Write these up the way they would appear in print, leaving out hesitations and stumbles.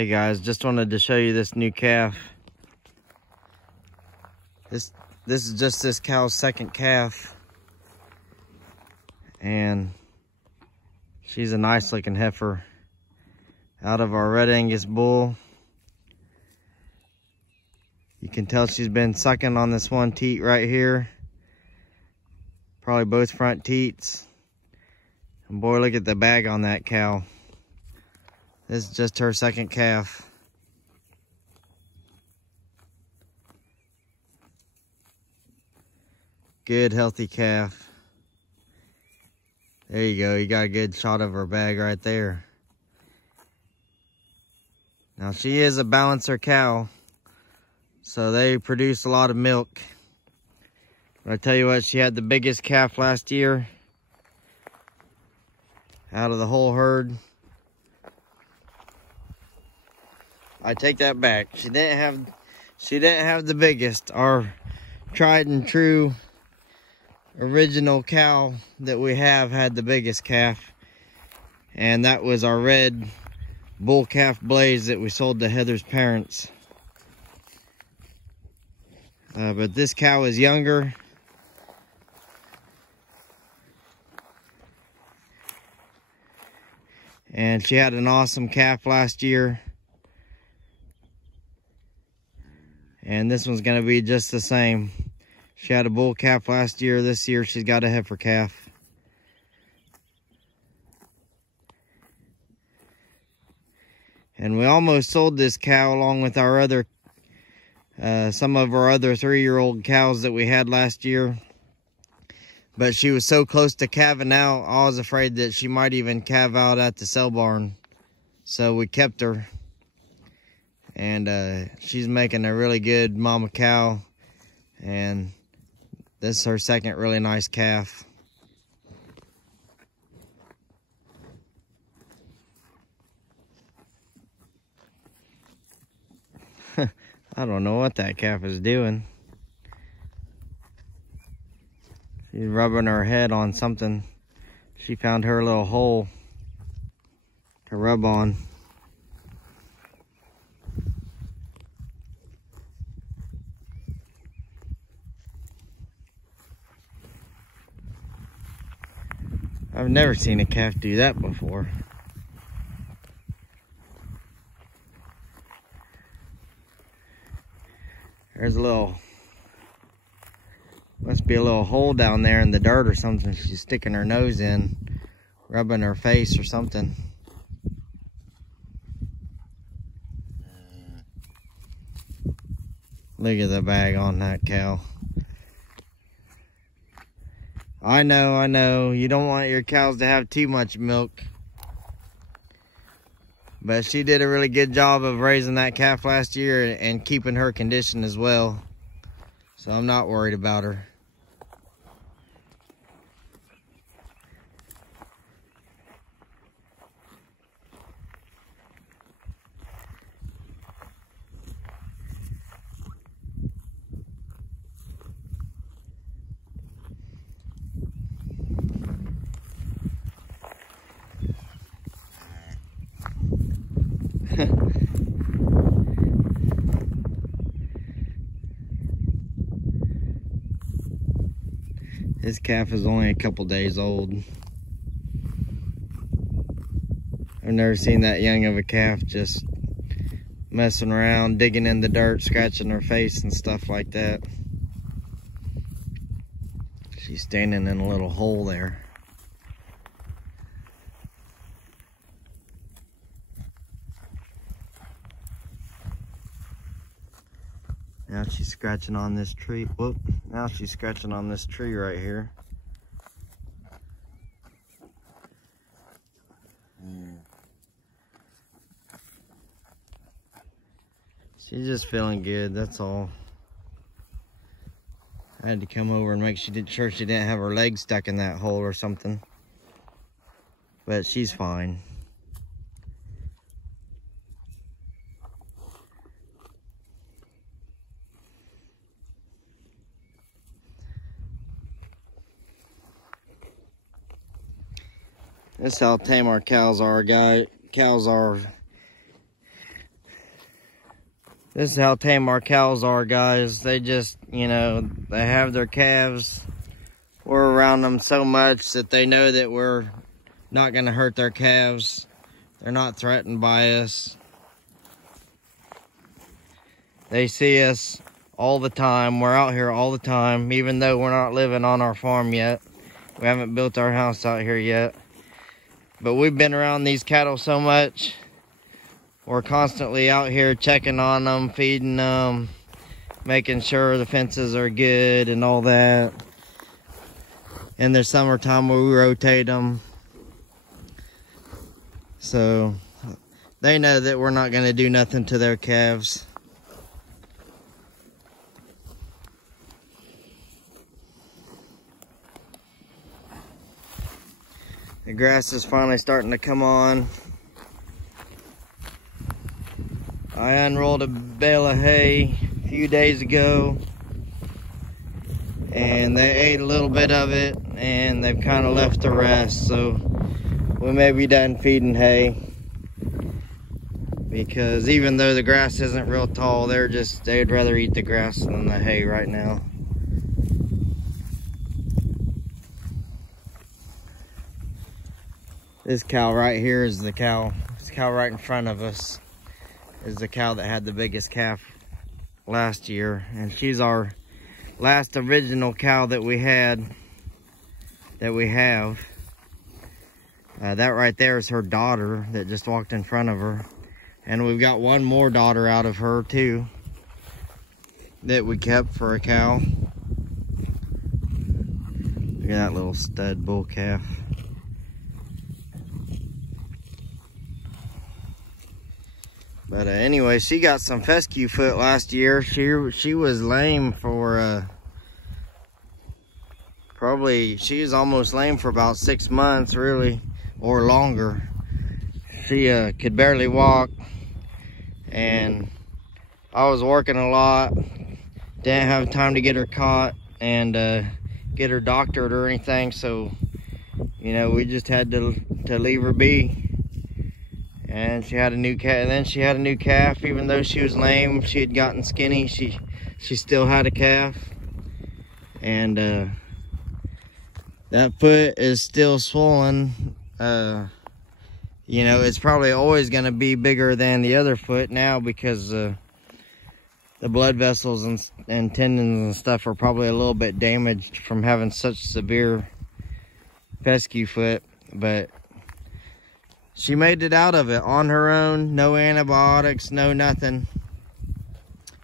Hey guys, just wanted to show you this new calf. This is just this cow's second calf. And she's a nice looking heifer out of our Red Angus bull. You can tell she's been sucking on this one teat right here. Probably both front teats. And boy, look at the bag on that cow. This is just her second calf. Good, healthy calf. There you go. You got a good shot of her bag right there. Now, she is a balancer cow, so they produce a lot of milk. But I tell you what, she had the biggest calf last year out of the whole herd. I take that back. She didn't have the biggest. Our tried and true original cow that we have had the biggest calf, and that was our red bull calf Blaze that we sold to Heather's parents. But this cow is younger. And she had an awesome calf last year. And this one's going to be just the same. She had a bull calf last year. This year she's got a heifer calf. And we almost sold this cow along with our other, some of our other 3-year-old cows that we had last year. But she was so close to calving out, I was afraid that she might even calve out at the sale barn. So we kept her. And she's making a really good mama cow. And this is her second really nice calf. I don't know what that calf is doing. She's rubbing her head on something. She found her little hole to rub on. I've never seen a calf do that before. There's a little, must be a little hole down there in the dirt or something. She's sticking her nose in, rubbing her face or something. Look at the bag on that cow. I know, you don't want your cows to have too much milk. But she did a really good job of raising that calf last year and keeping her condition as well. So I'm not worried about her. This calf is only a couple days old. I've never seen that young of a calf just messing around, digging in the dirt, scratching her face and stuff like that. She's standing in a little hole there. Now she's scratching on this tree. Whoop. Now she's scratching on this tree right here. She's just feeling good, that's all. I had to come over and make sure she didn't have her legs stuck in that hole or something. But she's fine. That's how tame our cows are, guys. Cows are This is how tame our cows are, guys. They just, you know, they have their calves. We're around them so much that they know that we're not going to hurt their calves. They're not threatened by us. They see us all the time. We're out here all the time, even though we're not living on our farm yet. We haven't built our house out here yet. But we've been around these cattle so much. We're constantly out here checking on them, feeding them, making sure the fences are good and all that. In the summertime, we rotate them. So they know that we're not going to do nothing to their calves. The grass is finally starting to come on. I unrolled a bale of hay a few days ago, and they ate a little bit of it, and they've kind of left the rest. So we may be done feeding hay, because even though the grass isn't real tall, they'd rather eat the grass than the hay right now. This cow right here is the cow. This cow right in front of us is the cow that had the biggest calf last year. And she's our last original cow that we have. That right there is her daughter that just walked in front of her. And we've got one more daughter out of her too that we kept for a cow. Look at that little stud bull calf. But anyway, she got some fescue foot last year. She was lame for she was almost lame for about 6 months, really, or longer. She could barely walk, and I was working a lot. Didn't have time to get her caught and get her doctored or anything, so you know, we just had to leave her be. And she had a new calf. And then she had a new calf. Even though she was lame, she had gotten skinny. She still had a calf, and that foot is still swollen. You know, it's probably always going to be bigger than the other foot now, because the blood vessels and tendons and stuff are probably a little bit damaged from having such severe fescue foot. But she made it out of it on her own, no antibiotics, no nothing.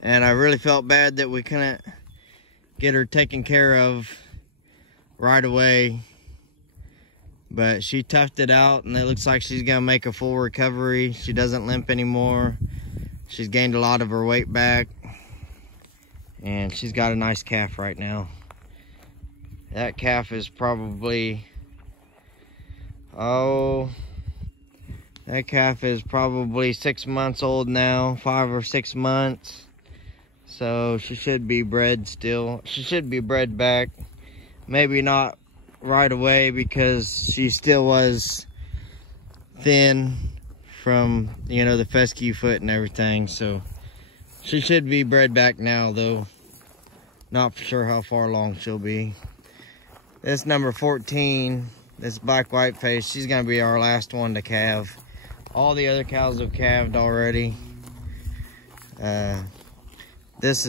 And I really felt bad that we couldn't get her taken care of right away. But she toughed it out, and it looks like she's gonna make a full recovery. She doesn't limp anymore. She's gained a lot of her weight back, and she's got a nice calf right now. That calf is probably, that calf is probably 6 months old now, 5 or 6 months. So she should be bred still. She should be bred back. Maybe not right away, because she still was thin from, you know, the fescue foot and everything. So she should be bred back now, though. Not for sure how far along she'll be. This number 14, this black white face, she's gonna be our last one to calve. All the other cows have calved already. This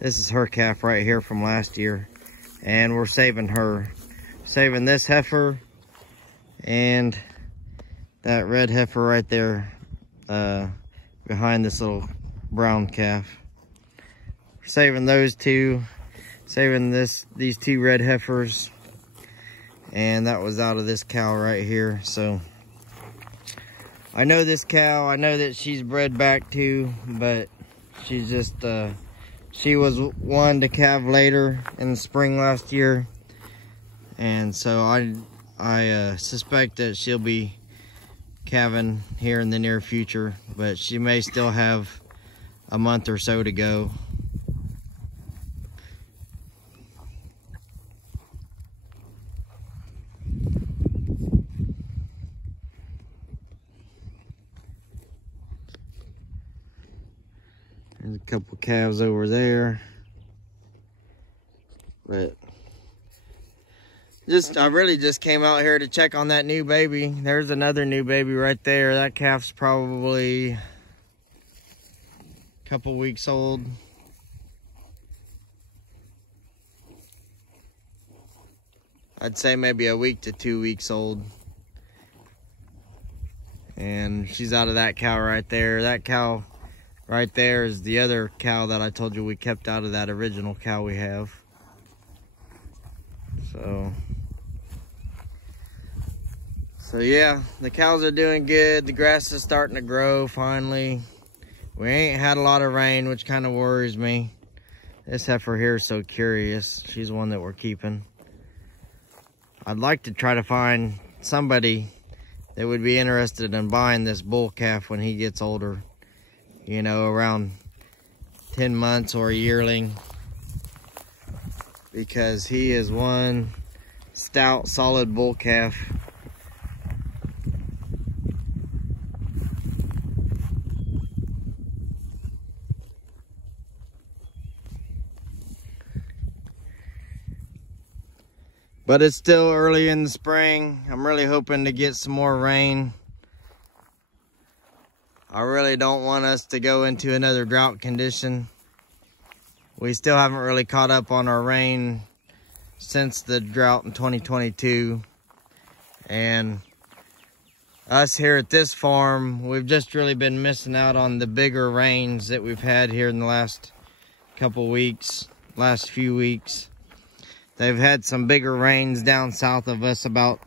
is her calf right here from last year, and we're saving her. Saving this heifer and that red heifer right there behind this little brown calf. We're saving those two, saving these two red heifers, and that was out of this cow right here. So I know this cow, I know that she's bred back too, but she's just, she was one to calve later in the spring last year. And so I suspect that she'll be calving here in the near future, but she may still have a month or so to go. There's a couple calves over there. But I really just came out here to check on that new baby. There's another new baby right there. That calf's probably a couple weeks old. I'd say maybe a week to 2 weeks old. And she's out of that cow right there. That cow right there is the other cow that I told you we kept out of that original cow we have. So yeah, the cows are doing good. The grass is starting to grow finally. We ain't had a lot of rain, which kind of worries me. This heifer here is so curious. She's one that we're keeping. I'd like to try to find somebody that would be interested in buying this bull calf when he gets older. You know, around 10 months or a yearling. Because he is one stout, solid bull calf. But it's still early in the spring. I'm really hoping to get some more rain. I really don't want us to go into another drought condition. We still haven't really caught up on our rain since the drought in 2022. And us here at this farm, we've just really been missing out on the bigger rains that we've had here in the last couple weeks, last few weeks. They've had some bigger rains down south of us, about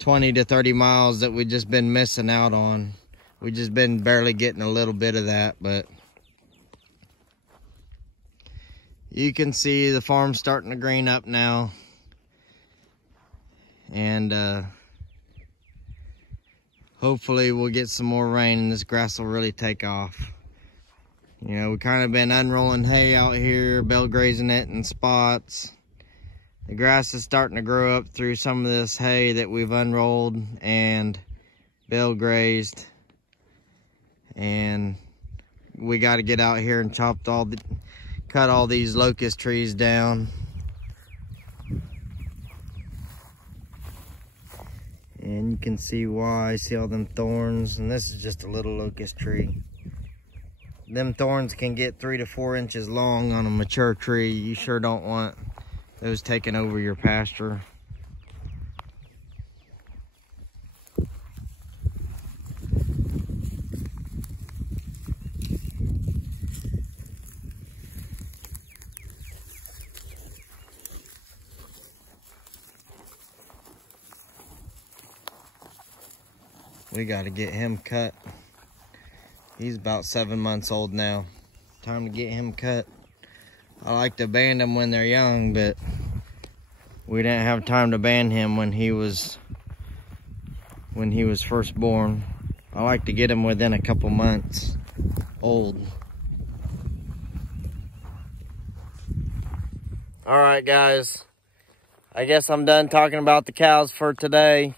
20 to 30 miles, that we've just been missing out on. We've just been barely getting a little bit of that, but you can see the farm's starting to green up now. And hopefully we'll get some more rain and this grass will really take off. You know, we kind of been unrolling hay out here, bale grazing it in spots. The grass is starting to grow up through some of this hay that we've unrolled and bale grazed. And we got to get out here and cut all these locust trees down. And you can see why. See all them thorns, and this is just a little locust tree. Them thorns can get 3 to 4 inches long on a mature tree. You sure don't want those taking over your pasture. We got to get him cut. He's about 7 months old now. Time to get him cut. I like to band them when they're young, but we didn't have time to band him when he was first born. I like to get him within a couple months old. All right, guys. I guess I'm done talking about the cows for today.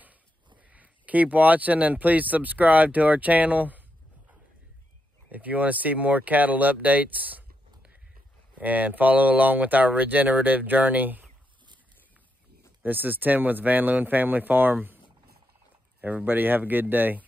Keep watching and please subscribe to our channel if you want to see more cattle updates. And follow along with our regenerative journey. This is Tim with VanLeeuwen Family Farm. Everybody have a good day.